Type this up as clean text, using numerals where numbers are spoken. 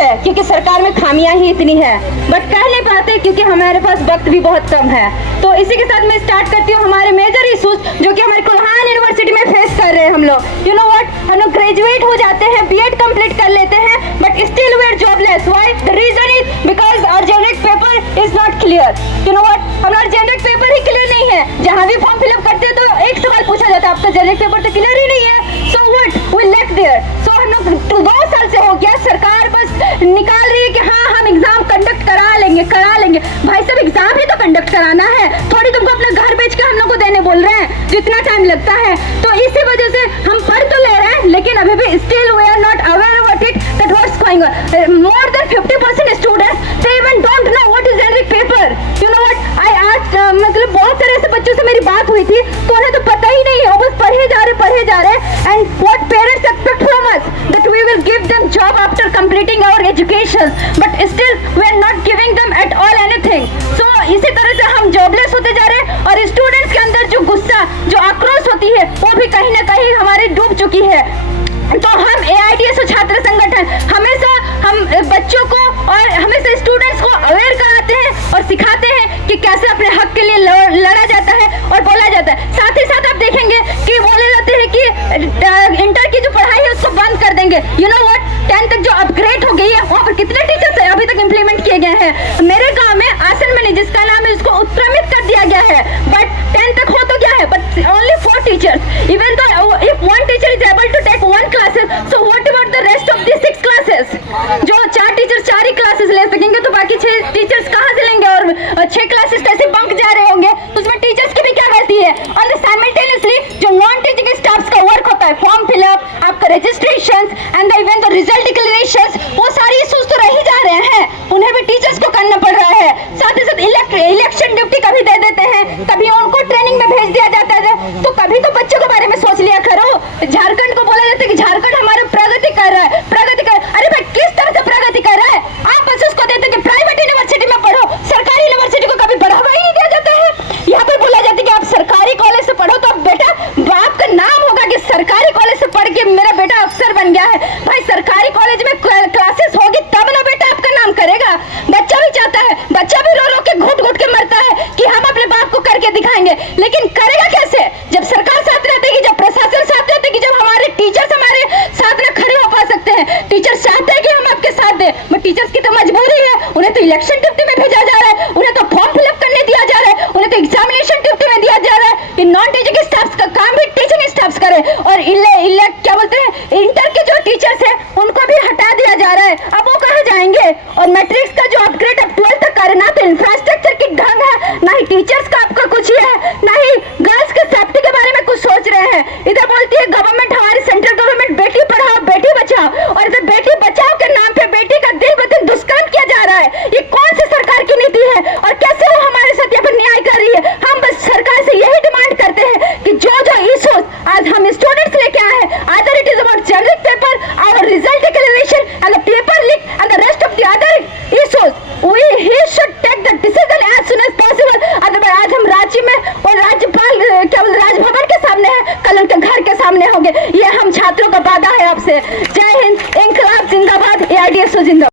है क्योंकि सरकार में खामियां ही इतनी है, बट कह नहीं पाते क्योंकि हमारे पास वक्त भी बहुत कम है। तो इसी के साथ मैं स्टार्ट करती हूँ हमारे मेजर इशूज जो कि हमारे कुल्हान यूनिवर्सिटी में फेस कर रहे हैं हम लोग। यू नो व्हाट, हम लोग ग्रेजुएट हो जाते हैं, बीएड कंप्लीट कर लेते हैं, but still we are jobless. Why? The reason is because our generic paper is not clear. You know what, हमारा जेनरिक पेपर ही क्लियर नहीं है। जहाँ भी फॉर्म फिलअप करते हैं तो एक सवाल पूछा जाता है, आपका जेनरिक पेपर तो क्लियर ही नहीं है। So what, we left there. So हम लोग 2 साल से हो गया, सरकार बस निकाल रही है कि हाँ हम एग्जाम कंडक्ट करा लेंगे। भाई साहब, एग्जाम ही तो कंडक्ट कराना है, थोड़ी तुमको अपना घर बेच के हम लोग को देने बोल रहे हैं जितना टाइम लगता है। तो इसी वजह से हम पढ़ तो ले रहे हैं, लेकिन अभी भी still we are not aware about it that what's going on. More than 50% students they even don't know what is generic paper. You know what, I asked, मतलब बहुत सारे ऐसे बच्चों से मेरी बात हुई थी तो उन्हें तो पता ही नहीं है, वो बस पढ़े जा रहे and what parents expect from us that we will give them job after completing our education, but still we are not giving them at all anything. So इसी तरह से हम जॉबलेस होते जा रहे हैं और स्टूडेंट्स के अंदर जो गुस्सा, जो आक्रोश होती है वो भी कहीं ना कहीं हमारी डूब चुकी है। तो हम AITSO छात्र संगठन हमेशा हम बच्चों को और हमेशा स्टूडेंट्स को अवेयर कराते हैं और सिखाते हैं कि कैसे अपने हक के लिए लड़ा जाता है और बोला जाता है। साथ ही साथ आप देखेंगे कि बोले जाते हैं कि इंटर की जो पढ़ाई है उसको बंद कर देंगे। यू नो व्हाट, 10th तक जो अपग्रेड हो गई है वहाँ पर कितने टीचर्स अभी तक इम्प्लीमेंट किए गए हैं। मेरे गाँव में आसन में जिसका नाम है उसको उत्क्रमित कर दिया गया है, बट 10th तक हो तो गया है, but only 4 teachers. Even though if 1 teacher is able to take 1 classes, so what about the rest of the 6 classes? जो 4 टीचर्स 4 ही क्लासेस ले सकेंगे तो बाकी 6 टीचर्स कहाँ से लेंगे? और 6 क्लासेस कैसे बंक जा रहे होंगे, तो उसमें टीचर्स की भी क्या गलती है? और साइमल्टेनियसली जो नॉन टीचिंग स्टाफ्स का वर्क होता है, फॉर्म फिलअप, आपका registration and even the result declarations, वो सारी इश्यूज तो रह ही जा रहे हैं, उन्हें भी टीचर्स को करना पड़ रहा है। साथ ही साथ इलेक्शन ड्यूटी कभी दे देते हैं, कभी उनको ट्रेनिंग में भेज दिया जाता है, तो कभी तो बच्चों के बारे में सोच लिया करो। झारखंड को बोला जाता है कि झारखंड हमारे प्रगति कर रहा है, अरे भाई किस तरह से प्रगति कर रहा है? आप बस उसको देते कि प्राइवेट यूनिवर्सिटी में पढ़ो, सरकारी यूनिवर्सिटी को कभी बढ़ावा ही नहीं दिया जाता है। यहाँ पर बोला जाता है कि आप सरकारी कॉलेज से पढ़ो तो बेटा बाप का नाम होगा कि सरकारी कॉलेज से पढ़ के मेरा बेटा अफसर बन गया है। भाई सरकारी कॉलेज में क्लासेस होगी तब ना बेटा आपका नाम करेगा। बच्चा भी चाहता है, बच्चा भी रो रो के घुट घुट के मरता है कि हम अपने बाप को करके दिखाएंगे, लेकिन करेगा कैसे? जब सरकार साथ रहती, जब प्रशासन साथ रहते, जब हमारे टीचर्स हमारे साथ में खड़े हो पा सकते हैं। टीचर्स चाहते हैं कि हम आपके साथ दें, बट टीचर्स की तो मजबूरी है, उन्हें तो इलेक्शन ड्यूटी में भेजा जा रहा है, उन्हें तो फॉर्म फिलअप करने दिया जा रहा है, उन्हें तो एग्जामिनेशन ड्यूटी में दिया जा रहा है। कि नॉन टीचिंग स्टाफ्स का काम भी टीचिंग स्टाफ्स करे, और क्या बोलते हैं इंटर के जो टीचर्स है उनको भी हटा दिया जा रहा है। अब वो कहाँ जाएंगे? और मैट्रिक्स का जो अपग्रेड अब 12th तक करना, तो इंफ्रास्ट्रक्चर की ढंग है, ना ही टीचर्स का आपका कुछ ही है, ना ही गर्ल्स के सेफ्टी के बारे में कुछ सोच रहे हैं। इधर बोलती है गवर्नमेंट, हमारी सेंट्रल गवर्नमेंट बेटी पढ़ाओ बेटी बचाओ, और इधर बेटी बचाओ के नाम पे बेटी का दिन ब दिन दुष्कर्म किया जा रहा है। ये कौन सी सरकार की नीति है और कैसे वो हमारे साथ यहाँ पर न्याय कर रही है? हम बस सरकार से यही डिमांड करते हैं कि जो इश्यूज आज हम स्टूडेंट्स लेके आए हैं, either it is about generic paper, our result declaration and the paper leak and the rest of the other issues, he should take the decision as soon as possible। Otherwise आज हम रांची में और राज्यपाल क्या बोलते राजभवन के सामने है, कल उनके घर के सामने होंगे। ये हम छात्रों का वादा है आपसे। जय हिंद, इंकलाब जिंदाबाद, AITSO जिंदाबाद।